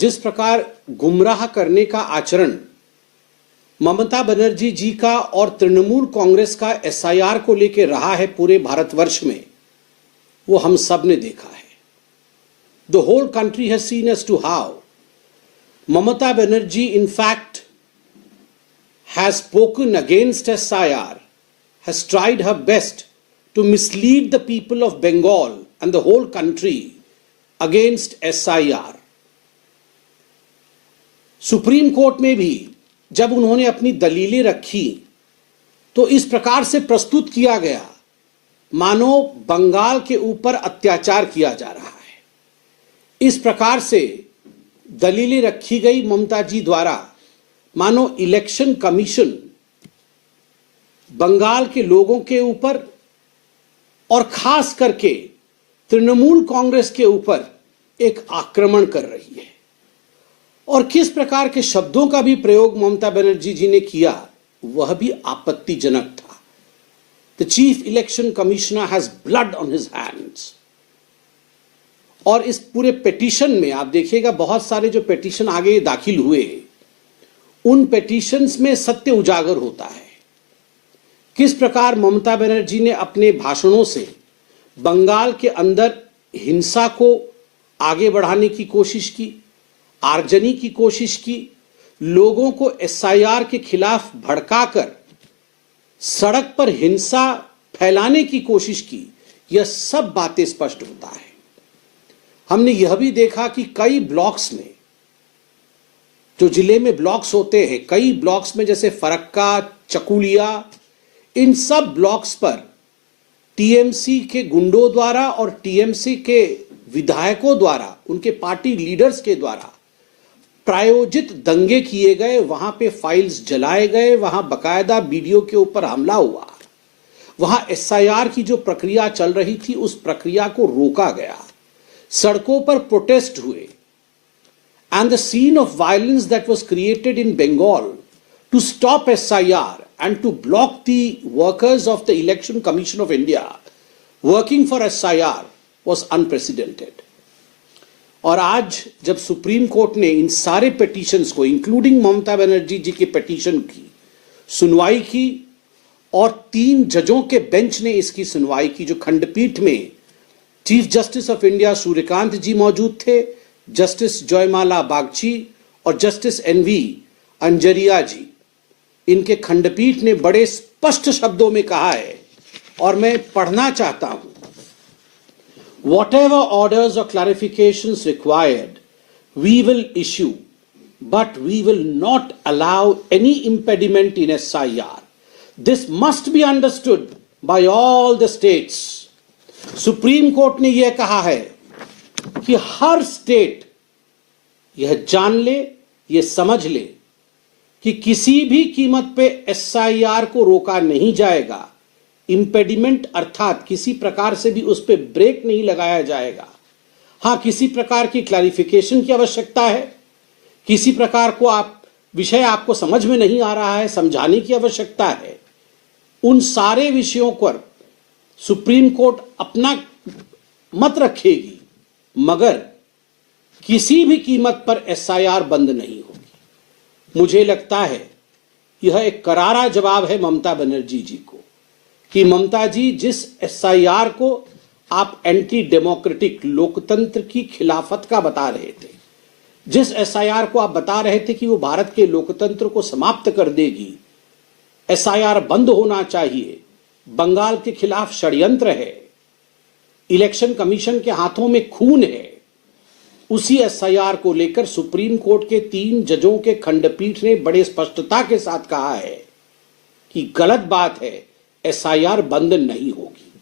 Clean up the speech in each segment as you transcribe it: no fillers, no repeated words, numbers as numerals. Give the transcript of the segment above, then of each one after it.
जिस प्रकार गुमराह करने का आचरण ममता बनर्जी जी का और तृणमूल कांग्रेस का एसआईआर को लेकर रहा है पूरे भारतवर्ष में, वो हम सब ने देखा है। The whole country has seen as to how Mamata Banerjee in fact has spoken against SIR, has tried her best to mislead the people of Bengal and the whole country against SIR. Supreme court में भी जब उन्होंने अपनी दलीलें रखी तो इस प्रकार से प्रस्तुत किया गया मानो बंगाल के ऊपर अत्याचार किया जा रहा है। इस प्रकार से दलीलें रखी गई ममता जी द्वारा मानो इलेक्शन कमीशन बंगाल के लोगों के ऊपर और खास करके तृणमूल कांग्रेस के ऊपर एक आक्रमण कर रही है। और किस प्रकार के शब्दों का भी प्रयोग ममता बनर्जी जी ने किया वह भी आपत्तिजनक था। The chief election commissioner has blood on his hands. और इस पूरे पिटीशन में आप देखिएगा बहुत सारे जो पिटीशन आगे दाखिल हुए उन पिटीशंस में सत्य उजागर होता है। किस प्रकार ममता बनर्जी ने अपने भाषणों से बंगाल के अंदर हिंसा को आगे बढ़ाने की कोशिश की, आगजनी की कोशिश की, लोगों को एसआईआर के खिलाफ भड़काकर सड़क पर हिंसा फैलाने की कोशिश की। यह सब बातें स्पष्ट होता है। हमने यह भी देखा कि कई ब्लॉक्स में, जो जिले में ब्लॉक्स होते हैं, कई ब्लॉक्स में जैसे फरक्का, चकुलिया, इन सब ब्लॉक्स पर टीएमसी के गुंडों द्वारा और टीएमसी के विधायकों द्वारा, उनके पार्टी लीडर्स के द्वारा प्रायोजित दंगे किए गए। वहां पे फाइल्स जलाए गए, वहां बकायदा वीडियो के ऊपर हमला हुआ, वहां एसआईआर की जो प्रक्रिया चल रही थी उस प्रक्रिया को रोका गया, सड़कों पर प्रोटेस्ट हुए। And the scene of violence that was created in Bengal to stop SIR and to block the workers of the election commission of India working for SIR was unprecedented. और आज जब सुप्रीम कोर्ट ने इन सारे petitions को, including Mamata Banerjee जी के petition की सुनवाई की और 3 जजों के बेंच ने इसकी सुनवाई की, जो खंडपीठ में chief justice of India Suryakant ji मौजूद थे, जस्टिस जयमाला बागची और जस्टिस एनवी अंजरिया जी, इनके खंडपीठ ने बड़े स्पष्ट शब्दों में कहा है और मैं पढ़ना चाहता हूं। Whatever orders or clarifications required, we will issue, but we will not allow any impediment in SIR. This must be understood by all the states. Supreme court ने यह कहा है कि हर स्टेट यह जान ले, यह समझ ले कि किसी भी कीमत पे एसआईआर को रोका नहीं जाएगा। इंपेडिमेंट अर्थात किसी प्रकार से भी उस पर ब्रेक नहीं लगाया जाएगा। हां, किसी प्रकार की क्लैरिफिकेशन की आवश्यकता है, किसी प्रकार को विषय आपको समझ में नहीं आ रहा है, समझाने की आवश्यकता है। उन सारे विषयों पर सुप्रीम कोर्ट अपना मत रखेगी, मगर किसी भी कीमत पर एसआईआर बंद नहीं होगी। मुझे लगता है यह एक करारा जवाब है ममता बनर्जी जी को कि ममता जी, जिस एसआईआर को आप एंटी डेमोक्रेटिक, लोकतंत्र की खिलाफत का बता रहे थे, जिस एसआईआर को आप बता रहे थे कि वो भारत के लोकतंत्र को समाप्त कर देगी, एसआईआर बंद होना चाहिए, बंगाल के खिलाफ षड्यंत्र है, इलेक्शन कमीशन के हाथों में खून है, उसी एसआईआर को लेकर सुप्रीम कोर्ट के 3 जजों के खंडपीठ ने बड़े स्पष्टता के साथ कहा है कि गलत बात है, एसआईआर बंद नहीं होगी।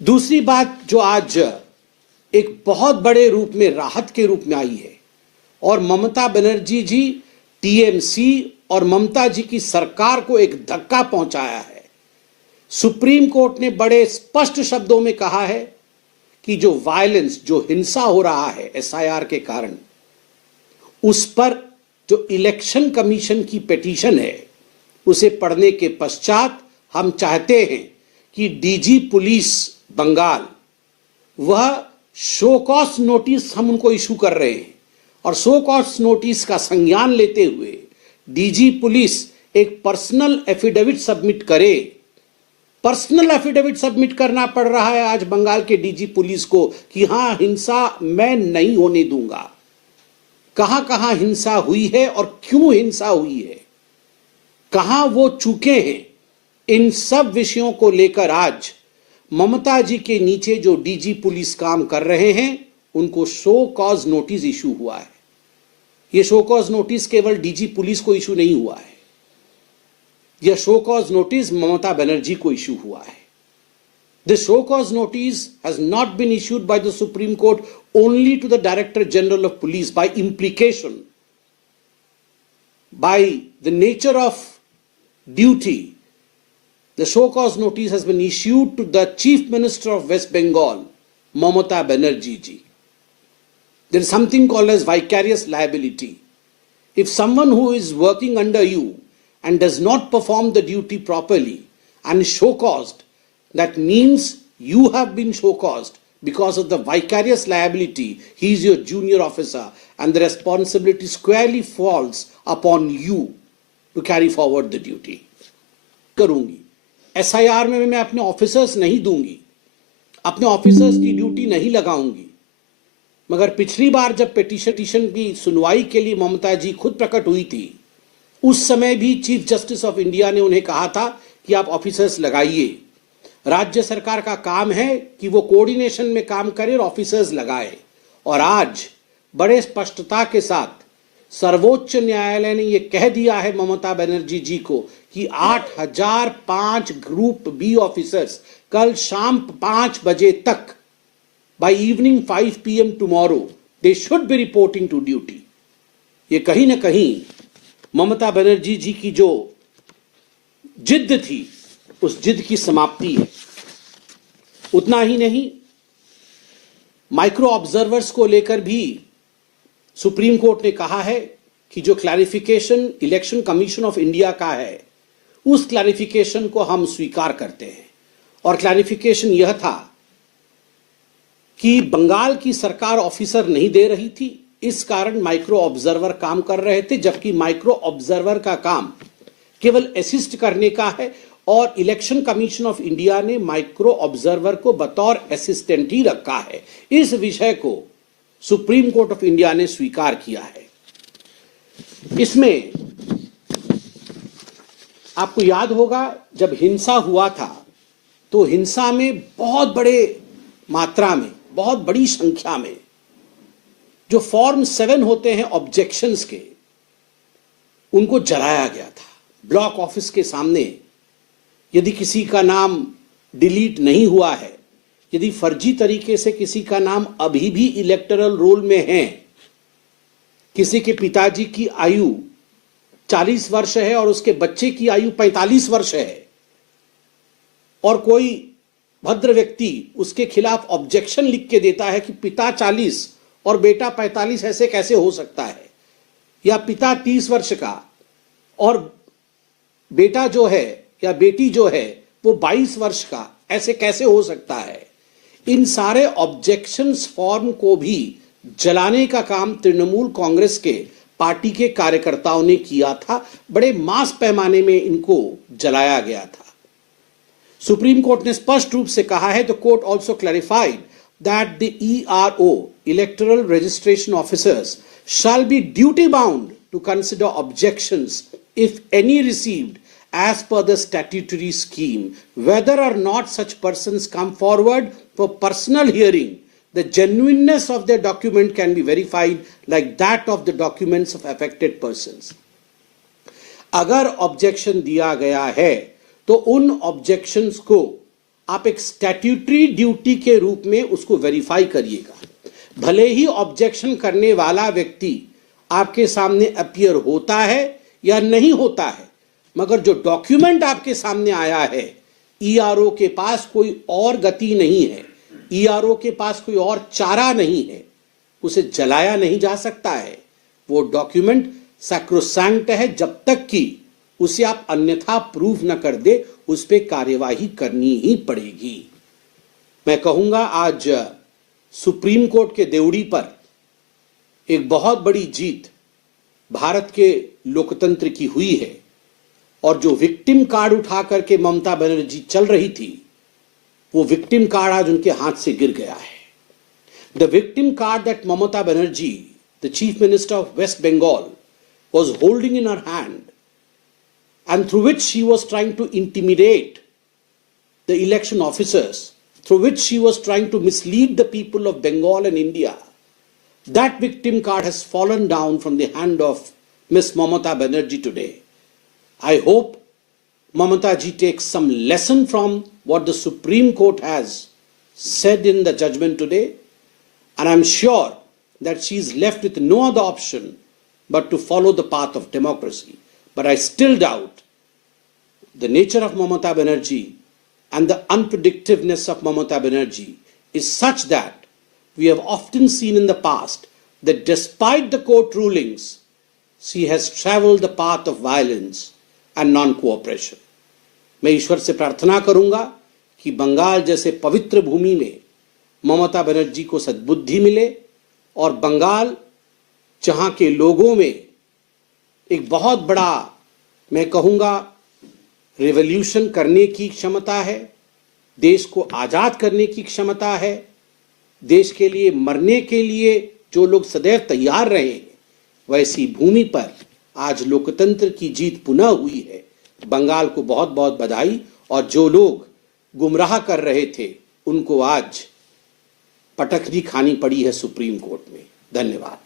दूसरी बात जो आज एक बहुत बड़े रूप में, राहत के रूप में आई है और ममता बनर्जी जी, टीएमसी और ममता जी की सरकार को एक धक्का पहुंचाया है। सुप्रीम कोर्ट ने बड़े स्पष्ट शब्दों में कहा है कि जो वायलेंस, जो हिंसा हो रहा है एसआईआर के कारण, उस पर जो इलेक्शन कमीशन की पिटीशन है उसे पढ़ने के पश्चात हम चाहते हैं कि डीजी पुलिस बंगाल, वह शो कॉज नोटिस हम उनको इशू कर रहे हैं और शो कॉज नोटिस का संज्ञान लेते हुए डीजी पुलिस एक पर्सनल एफिडेविट सबमिट करे। पर्सनल एफिडेविट सबमिट करना पड़ रहा है आज बंगाल के डीजी पुलिस को कि हां, हिंसा मैं नहीं होने दूंगा। कहां कहां हिंसा हुई है और क्यों हिंसा हुई है, कहां वो चूके हैं, इन सब विषयों को लेकर आज ममता जी के नीचे जो डीजी पुलिस काम कर रहे हैं उनको शो कॉज नोटिस इशू हुआ है। यह शो कॉज नोटिस केवल डीजी पुलिस को इशू नहीं हुआ है, यह show cause notice Mamata Banerjee को इशू हुआ है। This show cause notice has not been issued by the Supreme Court only to the Director General of Police. By implication, by the nature of duty, the show cause notice has been issued to the Chief Minister of West Bengal, Mamata Banerjee ji. There is something called as vicarious liability. If someone who is working under you and does not perform the duty properly and is show caused, that means you have been show caused because of the vicarious liability. He is your junior officer and the responsibility squarely falls upon you to carry forward the duty. करूंगी SIR में मैं अपने officers नहीं दूंगी, अपने officers की duty नहीं लगाऊंगी। मगर पिछली बार जब पिटीशन की सुनवाई के लिए ममता जी खुद प्रकट हुई थी, उस समय भी चीफ जस्टिस ऑफ इंडिया ने उन्हें कहा था कि आप ऑफिसर्स लगाइए। राज्य सरकार का काम है कि वो कोऑर्डिनेशन में काम करे और ऑफिसर्स लगाए। और आज बड़े स्पष्टता के साथ सर्वोच्च न्यायालय ने ये कह दिया है ममता बनर्जी जी को कि 8005 ग्रुप बी ऑफिसर्स कल शाम 5 बजे तक, by evening 5 PM tomorrow, they should be reporting to duty. ये कहीं ना कहीं ममता बनर्जी जी की जो जिद थी उस जिद की समाप्ति है। उतना ही नहीं, माइक्रो ऑब्जर्वर्स को लेकर भी सुप्रीम कोर्ट ने कहा है कि जो clarification election commission of India का है उस क्लैरिफिकेशन को हम स्वीकार करते हैं। और क्लैरिफिकेशन यह था कि बंगाल की सरकार ऑफिसर नहीं दे रही थी, इस कारण माइक्रो ऑब्जर्वर काम कर रहे थे, जबकि माइक्रो ऑब्जर्वर का काम केवल असिस्ट करने का है और इलेक्शन कमीशन ऑफ इंडिया ने माइक्रो ऑब्जर्वर को बतौर असिस्टेंट ही रखा है। इस विषय को सुप्रीम कोर्ट ऑफ इंडिया ने स्वीकार किया है। इसमें आपको याद होगा जब हिंसा हुआ था तो हिंसा में बहुत बड़े मात्रा में, बहुत बड़ी संख्या में जो फॉर्म 7 होते हैं ऑब्जेक्शंस के, उनको जलाया गया था ब्लॉक ऑफिस के सामने। यदि किसी का नाम डिलीट नहीं हुआ है, यदि फर्जी तरीके से किसी का नाम अभी भी इलेक्टोरल रोल में है, किसी के पिताजी की आयु 40 वर्ष है और उसके बच्चे की आयु 45 वर्ष है, और कोई भद्र व्यक्ति उसके खिलाफ ऑब्जेक्शन लिख के देता है कि पिता 40 और बेटा 45 ऐसे कैसे हो सकता है, या पिता 30 वर्ष का और बेटा जो है या बेटी जो है वो 22 वर्ष का, ऐसे कैसे हो सकता है। इन सारे ऑब्जेक्शंस फॉर्म को भी जलाने का काम तृणमूल कांग्रेस के पार्टी के कार्यकर्ताओं ने किया था। बड़े मास पैमाने में इनको जलाया गया था। सुप्रीम कोर्ट ने स्पष्ट रूप से कहा है, the court also clarified that the ERO electoral registration officers shall be duty bound to consider objections if any received as per the statutory scheme, whether or not such persons come forward for personal hearing. The genuineness of their document can be verified like that of the documents of affected persons. अगर objection दिया गया है तो उन objections को आप एक statutory duty के रूप में उसको वेरीफाई करिएगा। भले ही ऑब्जेक्शन करने वाला व्यक्ति आपके सामने अपीयर होता है या नहीं होता है, मगर जो डॉक्यूमेंट आपके सामने आया है, ERO के पास कोई और गति नहीं है, ERO के पास कोई और चारा नहीं है, उसे जलाया नहीं जा सकता है। वो डॉक्यूमेंट सैक्रोसैंक्ट है, जब तक कि उसे आप अन्यथा प्रूफ न कर दे उस पर कार्यवाही करनी ही पड़ेगी। मैं कहूंगा आज सुप्रीम कोर्ट के देवड़ी पर एक बहुत बड़ी जीत भारत के लोकतंत्र की हुई है और जो विक्टिम कार्ड उठा करके ममता बनर्जी चल रही थी, वो विक्टिम कार्ड आज उनके हाथ से गिर गया है. The victim card that Mamata Banerjee, the chief minister of west Bengal, was holding in her hand and through which she was trying to intimidate the election officers, through which she was trying to mislead the people of Bengal and India, that victim card has fallen down from the hand of Miss Mamata Banerjee today. I hope Mamata ji takes some lesson from what the Supreme Court has said in the judgment today, and I'm sure that she is left with no other option but to follow the path of democracy. But I still doubt the nature of Mamata Banerjee and the unpredictiveness of Mamata Banerjee is such that we have often seen in the past that despite the court rulings, she has traveled the path of violence and non-cooperation. मैं ईश्वर से प्रार्थना करूंगा कि बंगाल जैसे पवित्र भूमि में ममता बनर्जी को सद्बुद्धि मिले और बंगाल जहां के लोगों में एक बहुत बड़ा, मैं कहूंगा, रिवॉल्यूशन करने की क्षमता है, देश को आजाद करने की क्षमता है, देश के लिए मरने के लिए जो लोग सदैव तैयार रहे हैं, वैसी भूमि पर आज लोकतंत्र की जीत पुनः हुई है. बंगाल को बहुत बहुत बधाई. और जो लोग गुमराह कर रहे थे उनको आज पटखनी खानी पड़ी है सुप्रीम कोर्ट में. धन्यवाद.